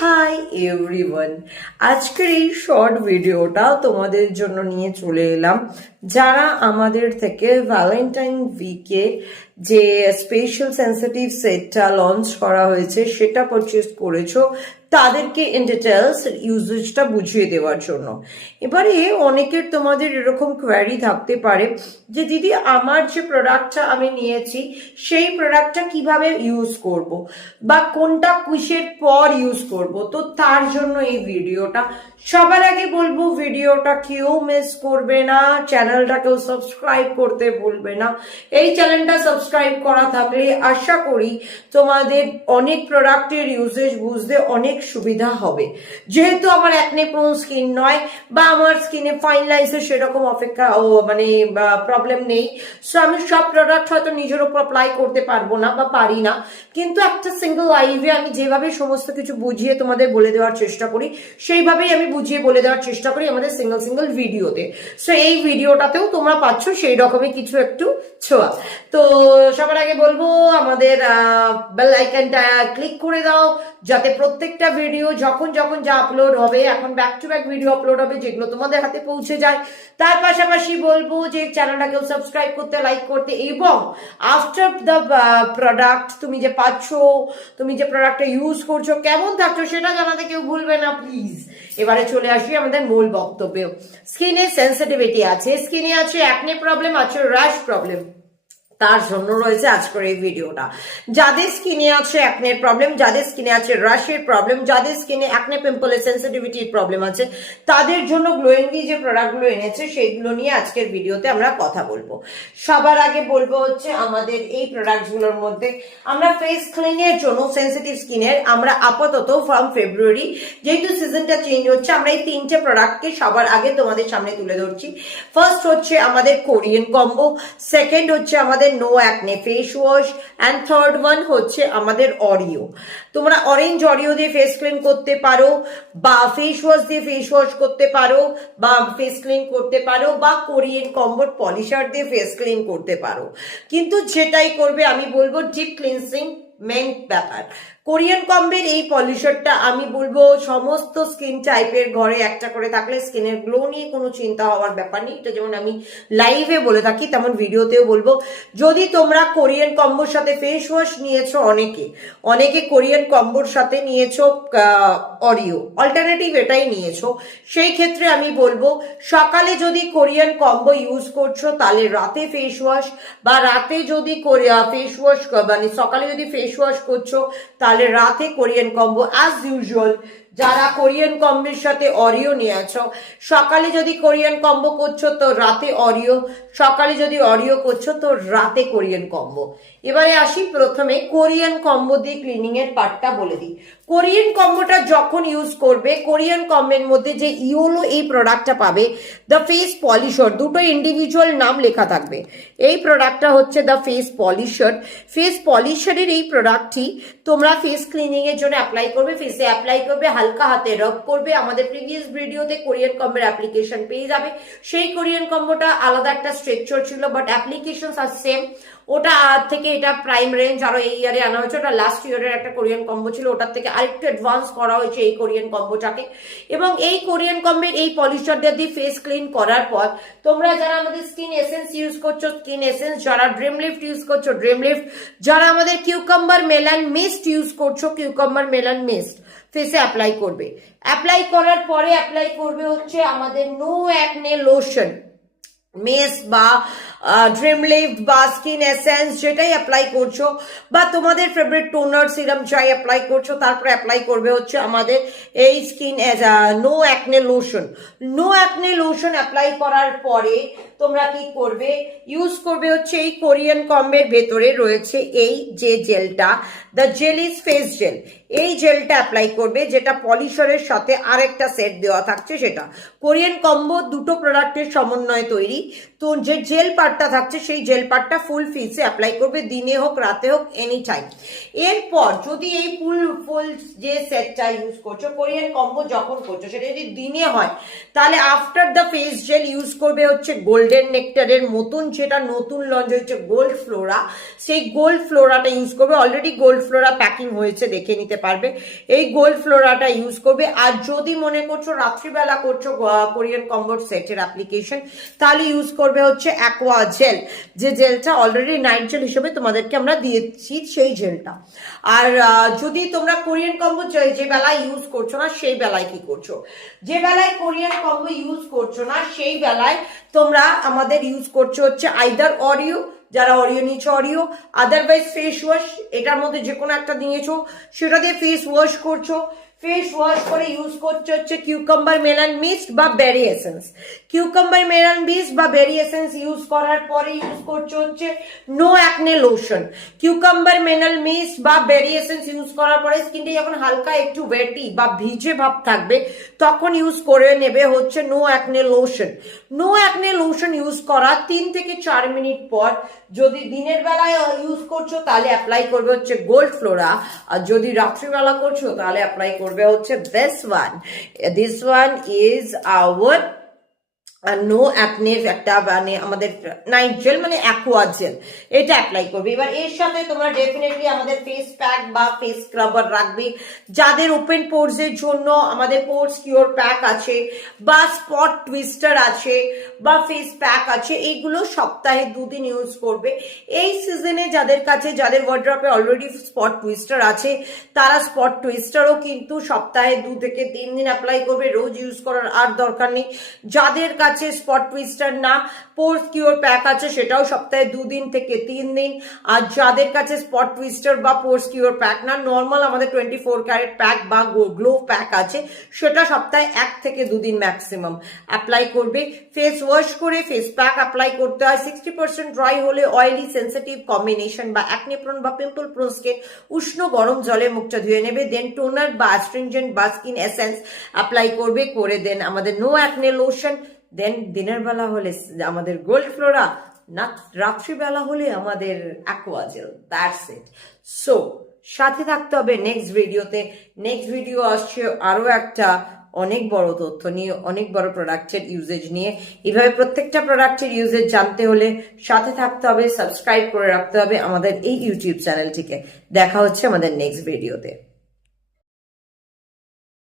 Hi everyone, আজকের এই short ভিডিওটা তোমাদের জন্য নিয়ে চলে এলাম। যারা আমাদের থেকে ভ্যালেন্টাইন উইকে যে স্পেশাল সেন্সিটিভ সেটটা লঞ্চ করা হয়েছে সেটা পারচেস করেছো, তাদেরকে ইন ডিটেলস ইউজেজটা বুঝিয়ে দেওয়ার জন্য। এবারে অনেকের তোমাদের এরকম কোয়ারি থাকতে পারে যে দিদি আমার যে প্রোডাক্টটা আমি নিয়েছি সেই প্রোডাক্টটা কিভাবে ইউজ করব বা কোনটা কিসের পর ইউজ করব। তো তার জন্য এই ভিডিওটা। সবার আগে বলবো ভিডিওটা কেউ মিস করবে না, চ্যানেলটাকেও সাবস্ক্রাইব করতে ভুলবে না। এই চ্যানেলটা সাবস্ক্রাইব করা থাকলে আশা করি তোমাদের অনেক প্রোডাক্টের ইউজেজ বুঝতে অনেক সুবিধা হবে। যেহেতু আমার অ্যাকনে প্রোন স্কিন নয় বা আমার স্কিনে ফাইন লাইন্সের সেরকম প্রবলেম নেই, সো আমি সব প্রোডাক্ট হয়তো নিজের উপর অ্যাপ্লাই করতে পারবো না বা পারি না, কিন্তু একটা সিঙ্গেল লাইভে আমি যেভাবে সমস্ত কিছু বুঝিয়ে তোমাদের বলে দেওয়ার চেষ্টা করি সেইভাবেই আমি বুঝিয়ে বলে দেওয়ার চেষ্টা করি আমাদের সিঙ্গেল ভিডিওতে। সো এই ভিডিওটাতেও তোমরা পাচ্ছ সেই রকমই কিছু একটু ছোঁয়া। তো সবার আগে বলবো আমাদের বেল আইকনটা ক্লিক করে দাও, যাতে প্রত্যেকটা ভিডিও যখন যা আপলোড হবে, এখন back to back video upload হবে, যেগুলো তোমাদের হাতে পৌঁছে যায়। তার পাশাপাশি বলবো যে চ্যানেলটাকেও সাবস্ক্রাইব করতে, লাইক করতে, এবং আফটার দ্য প্রোডাক্ট তুমি যে পাচ্ছ, তুমি যে প্রোডাক্টটা ইউজ করছো কেমন থাকছো সেটা জানাতে কেউ ভুলবে না প্লিজ। এবারে চলে আসি আমাদের মূল বক্তব্যে। স্কিনে সেন্সিটিভিটি আছে, স্কিনে আছে অ্যাকনে প্রবলেম, আছে র্যাশ প্রবলেম, তার জন্য রয়েছে আজকের এই ভিডিওটা। যাদের স্কিনে আছে অ্যাকনের প্রবলেম, যাদের স্কিনে আছে র্যাশের প্রবলেম, যাদের স্কিনে অ্যাকনে পিম্পলের সেন্সিটিভিটির প্রবলেম আছে, তাদের জন্য গ্লোয়েনভি যে প্রোডাক্টগুলো এনেছে সেইগুলো নিয়ে আজকের ভিডিওতে আমরা কথা বলবো। সবার আগে বলবো হচ্ছে আমাদের এই প্রোডাক্টগুলোর মধ্যে আমরা ফেস ক্লিনের জন্য সেন্সিটিভ স্কিনের আমরা আপাতত ফ্রম ফেব্রুয়ারি, যেহেতু সিজনটা চেঞ্জ হচ্ছে, আমরা এই তিনটে প্রোডাক্টকে সবার আগে তোমাদের সামনে তুলে ধরছি। ফার্স্ট হচ্ছে আমাদের কোরিয়ান কম্বো, সেকেন্ড হচ্ছে আমাদের no acne face wash, and third one হচ্ছে আমাদের অরিও। তোমরা অরেঞ্জ অরিও দিয়ে ফেস ক্লিন করতে পারো, বা ফেস ওয়াশ দিয়ে ফেস ওয়াশ করতে পারো, বা ফেস ক্লিন করতে পারো, বা কোরিয়ান কম্বোর পলিশার দিয়ে ফেস ক্লিন করতে পারো। কিন্তু যেটাই করবে আমি বলবো ডিপ ক্লিনসিং মেন ব্যাপার। কোরিয়ান কম্বের এই পলিশারটা আমি বলবো সমস্ত স্কিন টাইপের ঘরে একটা করে থাকলে স্কিনের গ্লো নিয়ে কোনো চিন্তা হওয়ার ব্যাপার নেই। এটা যেমন আমি লাইভে বলে থাকি তেমন ভিডিওতেও বলবো। যদি তোমরা কোরিয়ান কম্বোর সাথে ফেস ওয়াশ নিয়েছো, অনেকে কোরিয়ান কম্বোর সাথে নিয়েছো অরিও, অল্টারনেটিভ এটাই নিয়েছো, সেই ক্ষেত্রে আমি বলবো সকালে যদি কোরিয়ান কম্বো ইউজ করছো তাহলে রাতে ফেস ওয়াশ, বা রাতে যদি ফেস ওয়াশ মানে সকালে যদি ফেস ওয়াশ করছো তাহলে রাতে কোরিয়ান কম্বো। অ্যাজ ইউজুয়াল যারা কোরিয়ান কম্বোর সাথে অরিও নিয়েছো, সকালে যদি কোরিয়ান কম্বো করছো তো রাতে অরিও, সকালে যদি অরিও করছো তো রাতে কোরিয়ান কম্বো। এবারে আসি প্রথমে কোরিয়ান কম্বো দিয়ে ক্লিনিং এর পার্টটা বলে দিই। কোরিয়ান কম্বোটা যখন ইউজ করবে, কোরিয়ান কম্বোর মধ্যে যে ইওলো এই প্রোডাক্টটা পাবে, দ্য ফেস পলিশার, দুটো ইন্ডিভিজুয়াল নাম লেখা থাকবে। এই প্রোডাক্টটা হচ্ছে দ্য ফেস পলিশার। ফেস পলিশারের এই প্রোডাক্টটি তোমরা ফেস ক্লিনিং এর জন্য অ্যাপ্লাই করবে, ফেসে অ্যাপ্লাই করবে, হালকা হাতে রাব করবে। আমাদের প্রিভিয়াস ভিডিওতে কোরিয়ান কম্বোর অ্যাপ্লিকেশন পেয়ে যাবে। সেই কোরিয়ান কম্বোটা আলাদা একটা স্ট্রাকচার ছিল, বাট অ্যাপ্লিকেশন আর সেম। ওটা থেকে এটা প্রাইম রেঞ্জ আরো এই ইয়ারে আনা হয়েছে, ওটা লাস্ট ইয়ারের একটা কোরিয়ান কম্বো ছিল, ওটার থেকে আরেকটু অ্যাডভান্স করা হয়েছে এই কোরিয়ান কম্বোটাকে। এবং এই কোরিয়ান কম্বোর এই পলিশার দিয়ে ফেস ক্লিন করার পর তোমরা যারা আমাদের স্কিন এসেন্স ইউজ করছো স্কিন এসেন্স, যারা ড্রিম লিফট ইউজ করছো ড্রিম লিফট, যারা আমাদের কিউকাম্বার মেলান মিস্ট ইউজ করছো কিউকাম্বার মেলান মিস্ট ফেসে অ্যাপ্লাই করবে। অ্যাপ্লাই করার পরে অ্যাপ্লাই করবে হচ্ছে আমাদের নো অ্যাকনে লোশন, মেস বা ড্রিম লিফট বা স্কিন এসেন্স যেটাই অ্যাপ্লাই করছো, বা তোমাদের ফেভারিট টোনার সিরাম যাই অ্যাপ্লাই করছো, তারপরে অ্যাপ্লাই করবে হচ্ছে আমাদের এই skin no acne lotion. No acne lotion apply করার পরে তোমরা কি করবে, ইউজ করবে হচ্ছে এই কোরিয়ান কম্বের ভেতরে রয়েছে এই যে জেলটা, the gel is face gel. এই জেলটা অ্যাপ্লাই করবে, যেটা পলিশারের সাথে আরেকটা সেট দেওয়া থাকছে, সেটা কোরিয়ান কম্বো দুটো প্রোডাক্টের সমন্বয়ে তৈরি। তো যে জেল পার্টটা থাকছে সেই জেল পার্টটা ফুল ফেসে অ্যাপ্লাই করবে, দিনে হোক রাতে হোক এনি টাইম। এরপর যদি এই ফুল যে সেটটা ইউজ করছো কোরিয়ান কম্বো যখন করছো সেটা যদি দিনে হয়, তাহলে after the face jail use করবে হচ্ছে গোল্ডেন নেকটারের মতন, যেটা নতুন লঞ্চ হয়েছে গোল্ড ফ্লোরা, সেই গোল্ড ফ্লোরাটা ইউজ করবে। Already gold gold Flora packing হয়েছে, দেখে নিতে পারবে। এই গোল্ড ফ্লোরাটা ইউজ করবে। আর যদি মনে করছো রাত্রিবেলা করছো কোরিয়ান কম্বো সেটের অ্যাপ্লিকেশন, তাহলে ইউজ করবে হচ্ছে অ্যাকোয়া জেল, যে জেলটা অলরেডি নাইট জেল হিসেবে তোমাদেরকে আমরা দিয়েছি, সেই জেলটা। আর যদি তোমরা কোরিয়ান কম্বো যে বেলায় ইউজ করছো না, সেই বেলায় কি করছো, যে বেলায় কোরিয়ান কম্বো ইউজ করছো না সেই বেলায় তোমরা আমাদের ইউজ করছো হচ্ছে আইদার অরিও, যারা অরিও নিয়েছো অরিও, আদারওয়াইজ ফেস ওয়াশ, এটার মধ্যে যে কোনো একটা নিয়েছো সেটা দিয়ে ফেস ওয়াশ করছো। ফেস ওয়াশ করে ইউজ করছে হচ্ছে কিউকাম্বার মেলান মিস্ট বা berry essence. Cucumber melon mist বা বেরি এসেন্স ইউজ করার পরে ইউজ করছে হচ্ছে no acne lotion. Cucumber melon mist বা বেরি এসেন্স ইউজ করার পরে স্কিনটা যখন হালকা একটু ওয়েটি বা ভিজে ভাব থাকবে তখন ইউজ করে নেবে হচ্ছে no acne lotion. No acne lotion use করা 3 থেকে 4 মিনিট পর যদি দিনের বেলায় ইউজ করছো তাহলে অ্যাপ্লাই করবে হচ্ছে গোল্ড ফ্লোরা, আর যদি রাত্রিবেলা করছো তাহলে অ্যাপ্লাই করবে হচ্ছে this one is our no acne একটা মানে আমাদের নাইট জেল মানে অ্যাকোয়া জেল, এটা অ্যাপ্লাই করবে। এবার এর সাথে তোমরা ডেফিনেটলি আমাদের ফেস প্যাক বা ফেস স্ক্রাবার রাখবে। যাদের ওপেন পোর্স এর জন্য আমাদের পোর্স কিওর প্যাক আছে বা স্পট টুইস্টার আছে বা ফেস প্যাক আছে, এইগুলো সপ্তাহে 2 দিন ইউজ করবে। এই সিজনে যাদের কাছে, যাদের ওয়ার্ড্রপে অলরেডি স্পট টুইস্টার আছে, তারা স্পট টুইস্টারও কিন্তু সপ্তাহে 2 থেকে 3 দিন অ্যাপ্লাই করবে, রোজ ইউজ করার আর দরকার নেই। যাদের কাছে স্পট টুইস্টার না, পোর্স কিওর প্যাক আছে, সেটাও সপ্তাহে 2 দিন থেকে 3 দিন। আর যাদের কাছে স্পট টুইস্টার বা পোর্স কিওর প্যাক না, নর্মাল আমাদের 24 ক্যারেট প্যাক বা গ্লো প্যাক আছে, সেটা সপ্তাহে 1 থেকে 2 দিন ম্যাক্সিমাম অ্যাপ্লাই করবে। ফেস ওয়াশ করে ফেস প্যাক অ্যাপ্লাই করতে হয়। 60% ড্রাই হলে অয়েলি সেন্সিটিভ কম্বিনেশন বা অ্যাকনে প্রোন বা পিম্পল প্রোন স্কিন উষ্ণ গরম জলে মুখটা ধুয়ে নেবে, দেন টোনার বা অ্যাস্ট্রিনজেন্ট বা স্কিন এসেন্স অ্যাপ্লাই করবে, করে দেন আমাদের নো অ্যাকনে লোশন, দেন দিনের বেলা হলে আমাদের গোল্ড ফ্লোরা, না রাত্রিবেলা হলে আমাদের aqua gel. That's it. So সাথে থাকতে হবে নেক্সট ভিডিওতে। নেক্সট ভিডিও আসছে আরো একটা অনেক বড় তথ্য নিয়ে, অনেক বড় প্রোডাক্টের ইউজেজ নিয়ে। এইভাবে প্রত্যেকটা প্রোডাক্টের ইউজেজ জানতে হলে সাথে থাকতে হবে, সাবস্ক্রাইব করে রাখতে হবে আমাদের এই ইউটিউব চ্যানেলটিকে। দেখা হচ্ছে আমাদের নেক্সট ভিডিওতে।